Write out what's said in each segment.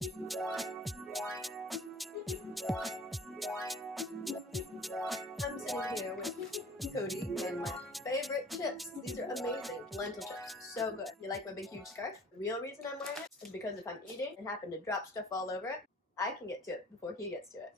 I'm sitting here with Cody and my favorite chips. These are amazing. Lentil chips. So good. You like my big huge scarf? The real reason I'm wearing it is because if I'm eating and happen to drop stuff all over it, I can get to it before he gets to it.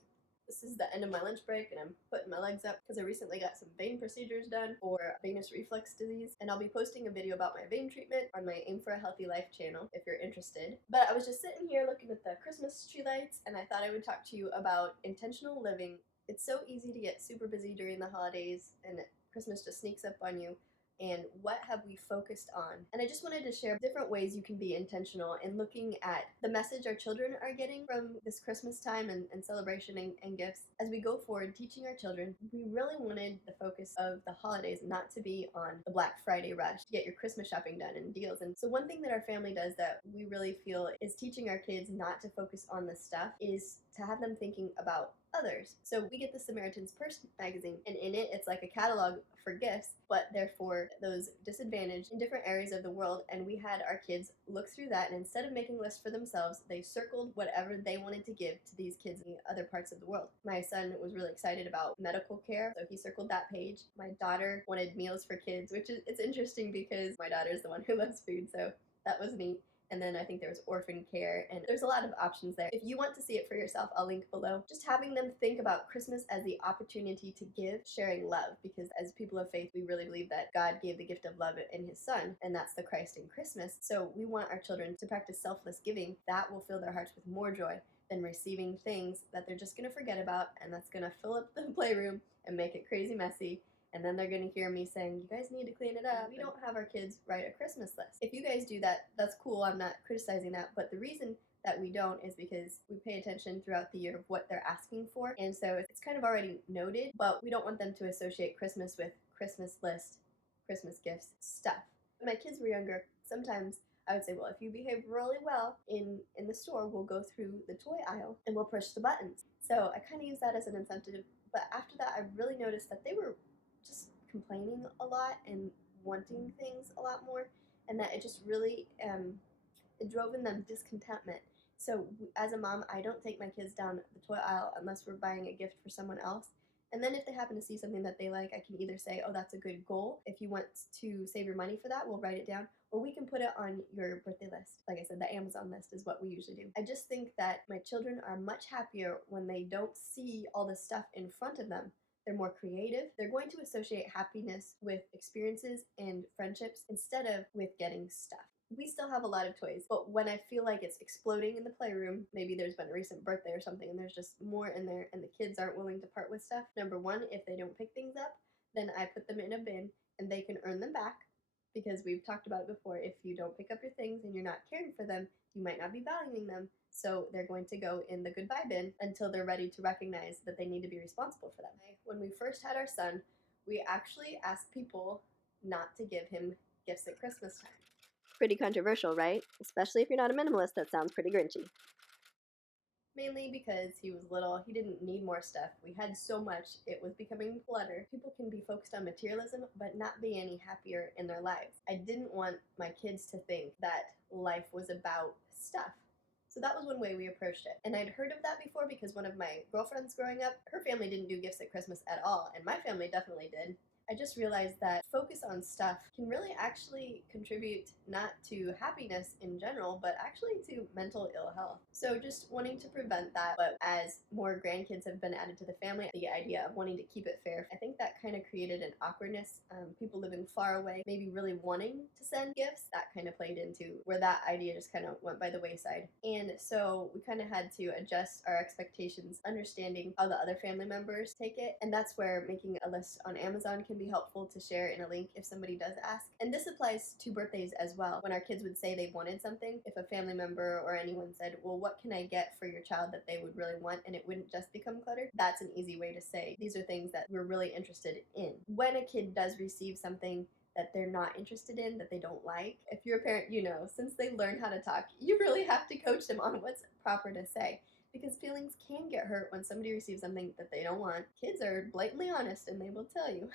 This is the end of my lunch break and I'm putting my legs up because I recently got some vein procedures done for venous reflux disease, and I'll be posting a video about my vein treatment on my Aim for a Healthy Life channel if you're interested. But I was just sitting here looking at the Christmas tree lights and I thought I would talk to you about intentional living. It's so easy to get super busy during the holidays and Christmas just sneaks up on you. And what have we focused on? And I just wanted to share different ways you can be intentional in looking at the message our children are getting from this Christmas time and celebration and gifts. As we go forward teaching our children, we really wanted the focus of the holidays not to be on the Black Friday rush to get your Christmas shopping done and deals. And so one thing that our family does that we really feel is teaching our kids not to focus on this stuff is to have them thinking about others. So we get the Samaritan's Purse magazine, and in it it's like a catalog for gifts, but they're for those disadvantaged in different areas of the world. And we had our kids look through that, and instead of making lists for themselves, they circled whatever they wanted to give to these kids in other parts of the world. My son was really excited about medical care, so he circled that page. My daughter wanted meals for kids, which is, it's interesting because my daughter is the one who loves food, so that was neat. And then I think there was orphan care, and there's a lot of options there. If you want to see it for yourself, I'll link below. Just having them think about Christmas as the opportunity to give, sharing love, because as people of faith, we really believe that God gave the gift of love in his son, and that's the Christ in Christmas. So we want our children to practice selfless giving. That will fill their hearts with more joy than receiving things that they're just gonna forget about, and that's gonna fill up the playroom and make it crazy messy. And then they're going to hear me saying, you guys need to clean it up. We don't have our kids write a Christmas list. If you guys do that, that's cool. I'm not criticizing that. But the reason that we don't is because we pay attention throughout the year of what they're asking for. And so it's kind of already noted, but we don't want them to associate Christmas with Christmas list, Christmas gifts, stuff. When my kids were younger, sometimes I would say, well, if you behave really well in the store, we'll go through the toy aisle and we'll push the buttons. So I kind of use that as an incentive. But after that, I really noticed that they were just complaining a lot and wanting things a lot more, and that it just really it drove in them discontentment. So as a mom, I don't take my kids down the toy aisle unless we're buying a gift for someone else. And then if they happen to see something that they like, I can either say, oh, that's a good goal. If you want to save your money for that, we'll write it down. Or we can put it on your birthday list. Like I said, the Amazon list is what we usually do. I just think that my children are much happier when they don't see all this stuff in front of them. They're more creative. They're going to associate happiness with experiences and friendships instead of with getting stuff. We still have a lot of toys, but when I feel like it's exploding in the playroom, maybe there's been a recent birthday or something and there's just more in there and the kids aren't willing to part with stuff. Number one, if they don't pick things up, then I put them in a bin and they can earn them back, because we've talked about it before. If you don't pick up your things and you're not caring for them, you might not be valuing them. So they're going to go in the goodbye bin until they're ready to recognize that they need to be responsible for them. When we first had our son, we actually asked people not to give him gifts at Christmas time. Pretty controversial, right? Especially if you're not a minimalist, that sounds pretty grinchy. Mainly because he was little, he didn't need more stuff. We had so much, it was becoming clutter. People can be focused on materialism, but not be any happier in their lives. I didn't want my kids to think that life was about stuff. So that was one way we approached it. And I'd heard of that before because one of my girlfriends growing up, her family didn't do gifts at Christmas at all, and my family definitely did. I just realized that focus on stuff can really actually contribute not to happiness in general, but actually to mental ill health. So just wanting to prevent that, but as more grandkids have been added to the family, the idea of wanting to keep it fair, I think that kind of created an awkwardness. People living far away, maybe really wanting to send gifts, that kind of played into where that idea just kind of went by the wayside. And so we kind of had to adjust our expectations, understanding how the other family members take it. And that's where making a list on Amazon can be helpful to share in a link if somebody does ask. And this applies to birthdays as well. When our kids would say they wanted something, if a family member or anyone said, well, what can I get for your child that they would really want, and it wouldn't just become clutter, that's an easy way to say these are things that we're really interested in. When a kid does receive something that they're not interested in, that they don't like, if you're a parent, you know, since they learn how to talk, you really have to coach them on what's proper to say. because feelings can get hurt when somebody receives something that they don't want. Kids are blatantly honest and they will tell you.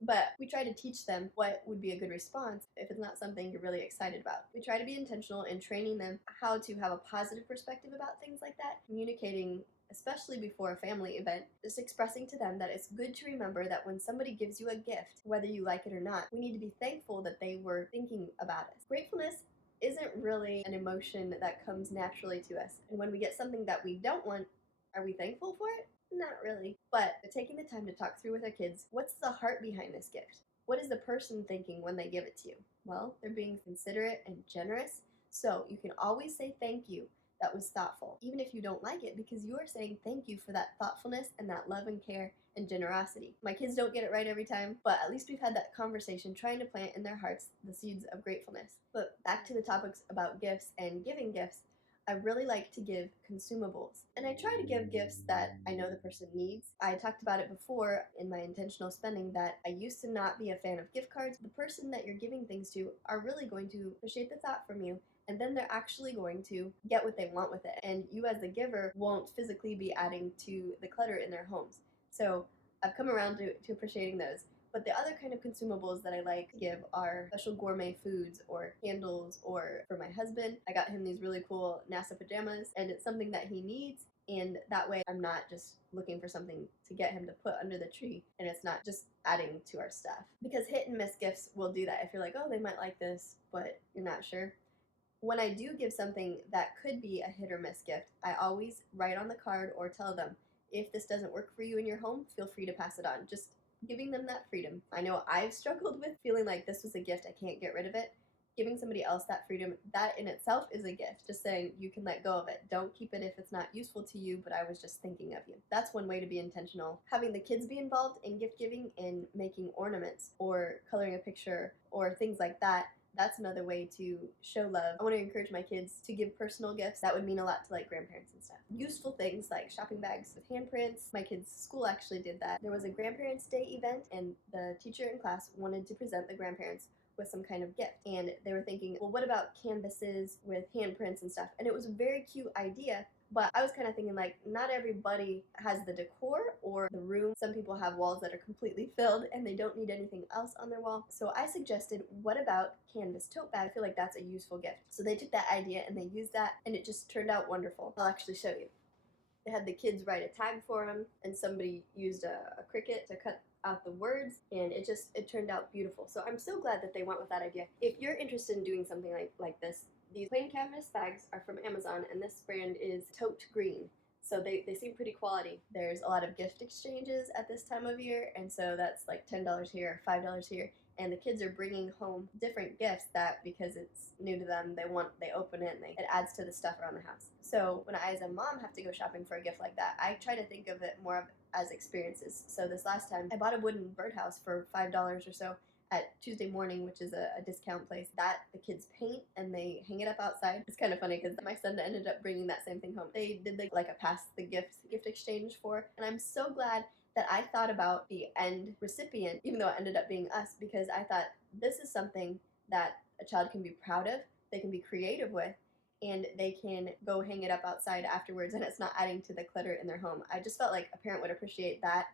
But we try to teach them what would be a good response if it's not something you're really excited about. We try to be intentional in training them how to have a positive perspective about things like that, communicating, especially before a family event, just expressing to them that it's good to remember that when somebody gives you a gift, whether you like it or not, we need to be thankful that they were thinking about us. Gratefulness isn't really an emotion that comes naturally to us. And when we get something that we don't want, are we thankful for it? Not really. But taking the time to talk through with our kids, what's the heart behind this gift? What is the person thinking when they give it to you? Well, they're being considerate and generous. So you can always say thank you. That was thoughtful, even if you don't like it, because you are saying thank you for that thoughtfulness and that love and care and generosity. My kids don't get it right every time, but at least we've had that conversation trying to plant in their hearts the seeds of gratefulness. But back to the topics about gifts and giving gifts, I really like to give consumables. And I try to give gifts that I know the person needs. I talked about it before in my intentional spending that I used to not be a fan of gift cards. The person that you're giving things to are really going to appreciate the thought from you, and then they're actually going to get what they want with it. And you as the giver won't physically be adding to the clutter in their homes. So I've come around to appreciating those. But the other kind of consumables that I like to give are special gourmet foods or candles, or for my husband, I got him these really cool NASA pajamas, and it's something that he needs. And that way I'm not just looking for something to get him to put under the tree, and it's not just adding to our stuff. Because hit and miss gifts will do that. If you're like, oh, they might like this, but you're not sure. When I do give something that could be a hit or miss gift, I always write on the card or tell them, if this doesn't work for you in your home, feel free to pass it on. Just giving them that freedom. I know I've struggled with feeling like this was a gift, I can't get rid of it. Giving somebody else that freedom, that in itself is a gift. Just saying you can let go of it. Don't keep it if it's not useful to you, but I was just thinking of you. That's one way to be intentional. Having the kids be involved in gift giving and making ornaments or coloring a picture or things like that, that's another way to show love. I want to encourage my kids to give personal gifts. That would mean a lot to like grandparents and stuff. Useful things like shopping bags with handprints. My kids' school actually did that. There was a Grandparents' Day event, and the teacher in class wanted to present the grandparents with some kind of gift. And they were thinking, well, what about canvases with handprints and stuff? And it was a very cute idea. But I was kind of thinking, like, not everybody has the decor or the room. Some people have walls that are completely filled and they don't need anything else on their wall. So I suggested, what about canvas tote bag? I feel like that's a useful gift. So they took that idea and they used that, and it just turned out wonderful. I'll actually show you. They had the kids write a tag for them, and somebody used a Cricut to cut out the words, and it turned out beautiful. So I'm so glad that they went with that idea. If you're interested in doing something like this, these plain canvas bags are from Amazon, and this brand is Tote Green. So they seem pretty quality. There's a lot of gift exchanges at this time of year, and so that's like $10 here, $5 here. And the kids are bringing home different gifts that, because it's new to them, they open it and it adds to the stuff around the house. So when I as a mom have to go shopping for a gift like that, I try to think of it more as experiences. So this last time I bought a wooden birdhouse for $5 or so at Tuesday Morning, which is a discount place that the kids paint and they hang it up outside. It's kind of funny because my son ended up bringing that same thing home. They did like a pass the gift exchange for, and I'm so glad that I thought about the end recipient, even though it ended up being us, because I thought this is something that a child can be proud of, they can be creative with, and they can go hang it up outside afterwards, and it's not adding to the clutter in their home. I just felt like a parent would appreciate that.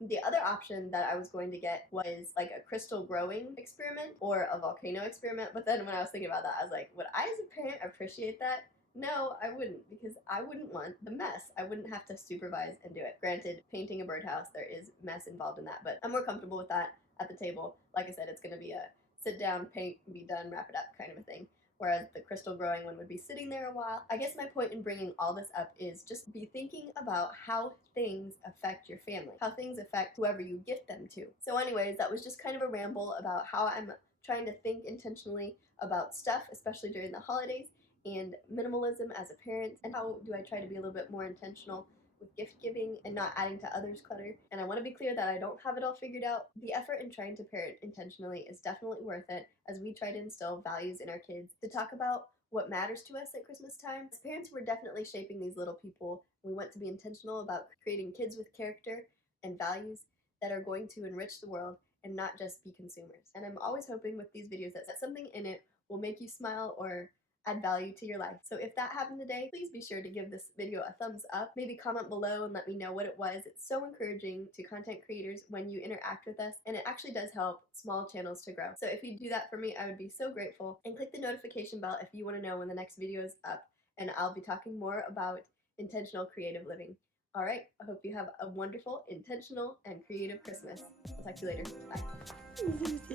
The other option that I was going to get was like a crystal growing experiment or a volcano experiment, but then when I was thinking about that, I was like, would I as a parent appreciate that? No, I wouldn't, because I wouldn't want the mess. I wouldn't have to supervise and do it. Granted, painting a birdhouse, there is mess involved in that, but I'm more comfortable with that at the table. Like I said, it's going to be a sit down, paint, be done, wrap it up kind of a thing. Whereas the crystal growing one would be sitting there a while. I guess my point in bringing all this up is just be thinking about how things affect your family, how things affect whoever you gift them to. So anyways, that was just kind of a ramble about how I'm trying to think intentionally about stuff, especially during the holidays, and minimalism as a parent, and how do I try to be a little bit more intentional with gift giving and not adding to others' clutter. And I want to be clear that I don't have it all figured out. The effort in trying to parent intentionally is definitely worth it as we try to instill values in our kids, to talk about what matters to us at Christmas time. As parents, we're definitely shaping these little people. We want to be intentional about creating kids with character and values that are going to enrich the world and not just be consumers. And I'm always hoping with these videos that something in it will make you smile or add value to your life. So if that happened today, please be sure to give this video a thumbs up. Maybe comment below and let me know what it was. It's so encouraging to content creators when you interact with us, and it actually does help small channels to grow. So if you do that for me, I would be so grateful. And click the notification bell if you want to know when the next video is up, and I'll be talking more about intentional creative living. All right, I hope you have a wonderful, intentional, and creative Christmas. I'll talk to you later. Bye.